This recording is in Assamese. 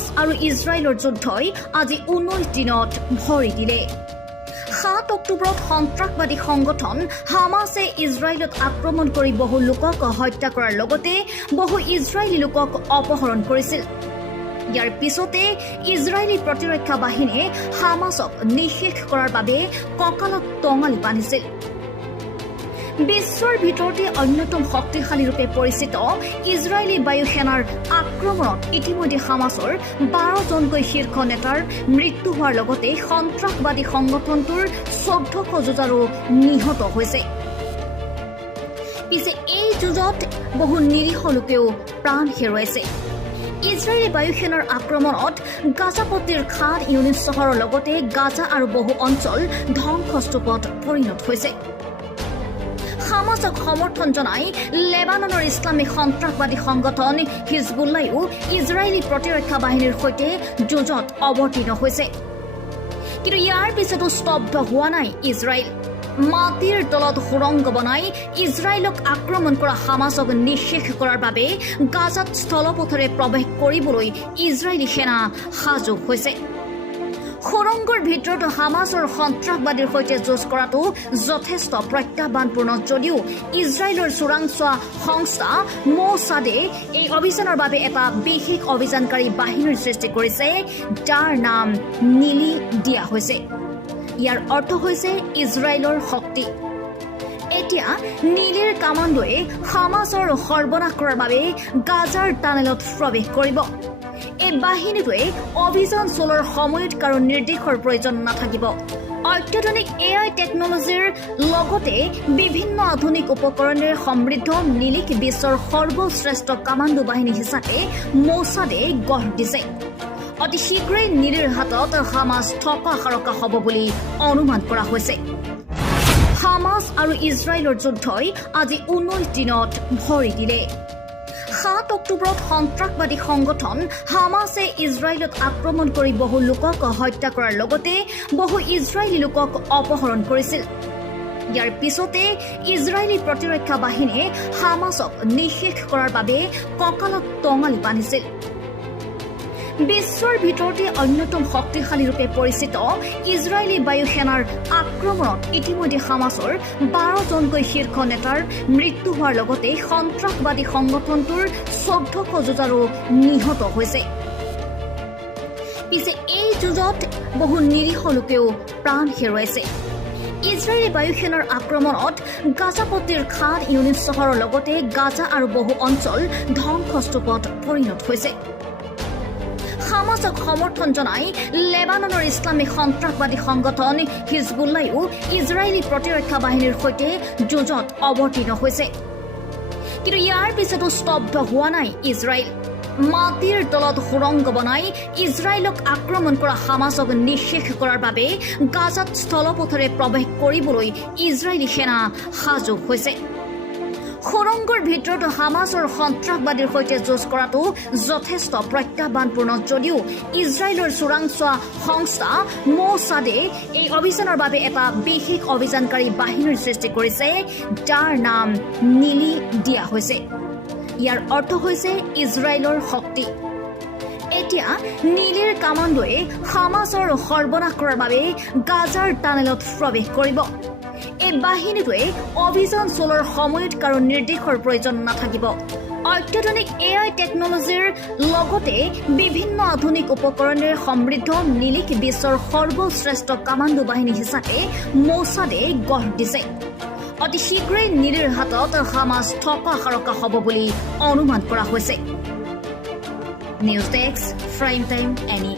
হামাছ আৰু ইজৰাইলৰ যুদ্ধই আজি 19 দিনত ভৰি দিলে। 7 অক্টোবৰত সন্ত্ৰাসবাদী সংগঠন হামাছে ইজৰাইলত আক্ৰমণ কৰি বহু লোকক হত্যা কৰাৰ লগতে বহু ইজৰাইলী লোকক অপহৰণ কৰিছিল। ইয়াৰ পিছতে ইজৰাইলী প্ৰতিৰক্ষা বাহিনীয়ে হামাছক নিঃশেষ কৰাৰ বাবে কঁকালত টঙালি বান্ধিছিল। বিশ্বৰ ভিতৰতে অন্যতম শক্তিশালী ৰূপে পৰিচিত ইজৰাইলী বায়ুসেনাৰ আক্ৰমণত ইতিমধ্যে হামাছৰ 12জনকৈ শীৰ্ষ নেতাৰ মৃত্যু হোৱাৰ লগতে সন্ত্ৰাসবাদী সংগঠনটোৰ 1400 যুঁজাৰু নিহত হৈছে। পিছে এই যুঁজত বহু নিৰীহ লোকেও প্ৰাণ হেৰুৱাইছে। ইজৰাইলী বায়ুসেনাৰ আক্ৰমণত গাজাপট্টিৰ খান ইউনিছ চহৰৰ লগতে গাজা আৰু বহু অঞ্চল ধ্বংসস্তূপত পৰিণত হৈছে। হামাছক সমৰ্থন জনাই লেবাননৰ ইছলামিক সন্ত্ৰাসবাদী সংগঠন হিজবুল্লাহও ইজৰাইলী প্ৰতিৰক্ষা বাহিনীৰ সৈতে যুঁজত অৱতীৰ্ণ হৈছে। কিন্তু ইয়াৰ পিছতো স্তব্ধ হোৱা নাই ইজৰাইল। মাটিৰ তলত সুৰংগ বনাই ইজৰাইলক আক্ৰমণ কৰা হামাছক নিঃশেষ কৰাৰ বাবে গাজাত স্থলপথেৰে প্ৰৱেশ কৰিবলৈ ইজৰাইলী সেনা সাজু হৈছে। সুৰংগৰ ভিতৰত হামাছৰ সন্ত্ৰাসবাদীৰ সৈতে যুঁজ কৰাটো যথেষ্ট প্ৰত্যাহ্বানপূৰ্ণ যদিও ইজৰাইলৰ চোৰাংচোৱা সংস্থা মোছাদে এই অভিযানৰ বাবে এটা বিশেষ অভিযানকাৰী বাহিনীৰ সৃষ্টি কৰিছে, যাৰ নাম নীলি দিয়া হৈছে। ইয়াৰ অৰ্থ হৈছে ইজৰাইলৰ শক্তি। এতিয়া নীলিৰ কামাণ্ডোৱে হামাছৰ সৰ্বনাশ কৰাৰ বাবে গাজাৰ টানেলত প্ৰৱেশ কৰিব। এই বাহিনীটোৱে অভিযান চলোৱাৰ সময়ত কাৰো নিৰ্দেশৰ প্ৰয়োজন নাথাকিব। অত্যাধুনিক AI টেকনলজিৰ লগতে বিভিন্ন আধুনিক উপকৰণেৰে সমৃদ্ধ নীলিক বিশ্বৰ সৰ্বশ্ৰেষ্ঠ কামাণ্ডো বাহিনী হিচাপে মোছাদে গঢ় দিছে। অতি শীঘ্ৰেই নীলিৰ হাতত হামাছ থকা হ'ব বুলি অনুমান কৰা হৈছে। হামাছ আৰু ইজৰাইলৰ যুদ্ধই আজি 19 দিনত ভৰি দিলে। 7 অক্টোবৰত সন্ত্ৰাসবাদী সংগঠন হামাছে ইজৰাইলত আক্ৰমণ কৰি বহু লোকক হত্যা কৰাৰ লগতে বহু ইজৰাইলী লোকক অপহৰণ কৰিছিল। ইয়াৰ পিছতে ইজৰাইলী প্ৰতিৰক্ষা বাহিনীয়ে হামাছক নিঃশেষ কৰাৰ বাবে কঁকালত টঙালি বান্ধিছিল। বিশ্বৰ ভিতৰতে অন্যতম শক্তিশালী ৰূপে পৰিচিত ইজৰাইলী বায়ুসেনাৰ আক্ৰমণত ইতিমধ্যে হামাছৰ 12জনকৈ শীৰ্ষ নেতাৰ মৃত্যু হোৱাৰ লগতে সন্ত্ৰাসবাদী সংগঠনটোৰ 1400 যুঁজাৰু নিহত হৈছে। পিছে এই যুঁজত বহু নিৰীহ লোকেও প্ৰাণ হেৰুৱাইছে। ইজৰাইলী বায়ুসেনাৰ আক্ৰমণত গাজাপট্টিৰ খান ইউনিছ চহৰৰ লগতে গাজা আৰু বহু অঞ্চল ধ্বংসস্তূপত পৰিণত হৈছে। হামাছক সমৰ্থন জনাই লেবাননৰ ইছলামিক সন্ত্ৰাসবাদী সংগঠন হিজবুল্লাহও ইজৰাইলী প্ৰতিৰক্ষা বাহিনীৰ সৈতে যুঁজত অৱতীৰ্ণ হৈছে। কিন্তু ইয়াৰ পিছতো স্তব্ধ হোৱা নাই ইজৰাইল। মাটিৰ তলত সুৰংগ বনাই ইজৰাইলক আক্ৰমণ কৰা হামাছক নিঃশেষ কৰাৰ বাবে গাজাত স্থলপথেৰে প্ৰৱেশ কৰিবলৈ ইজৰাইলী সেনা সাজু হৈছে। সুৰংগৰ ভিতৰত হামাছৰ সন্ত্ৰাসবাদীৰ সৈতে যুঁজ কৰাটো যথেষ্ট প্ৰত্যাহ্বানপূৰ্ণ যদিও ইজৰাইলৰ চোৰাংচোৱা সংস্থা মোছাদে এই অভিযানৰ বাবে এটা বিশেষ অভিযানকাৰী বাহিনীৰ সৃষ্টি কৰিছে, যাৰ নাম নীলি দিয়া হৈছে। ইয়াৰ অৰ্থ হৈছে ইজৰাইলৰ শক্তি। এতিয়া নীলিৰ কামাণ্ডোৱে হামাছৰ সৰ্বনাশ কৰাৰ বাবে গাজাৰ টানেলত প্ৰৱেশ কৰিব। এই বাহিনীটোৱে অভিযান চলোৱাৰ সময়ত কাৰো নিৰ্দেশৰ প্ৰয়োজন নাথাকিব। অত্যাধুনিক AI টেকনলজিৰ লগতে বিভিন্ন আধুনিক উপকৰণেৰে সমৃদ্ধ নীলিক বিশ্বৰ সৰ্বশ্ৰেষ্ঠ কামাণ্ডো বাহিনী হিচাপে মোছাদে গঢ় দিছে। অতি শীঘ্ৰেই নীলিৰ হাতত হামাছ থকা হ'ব বুলি অনুমান কৰা হৈছে। News desk, prime time, any.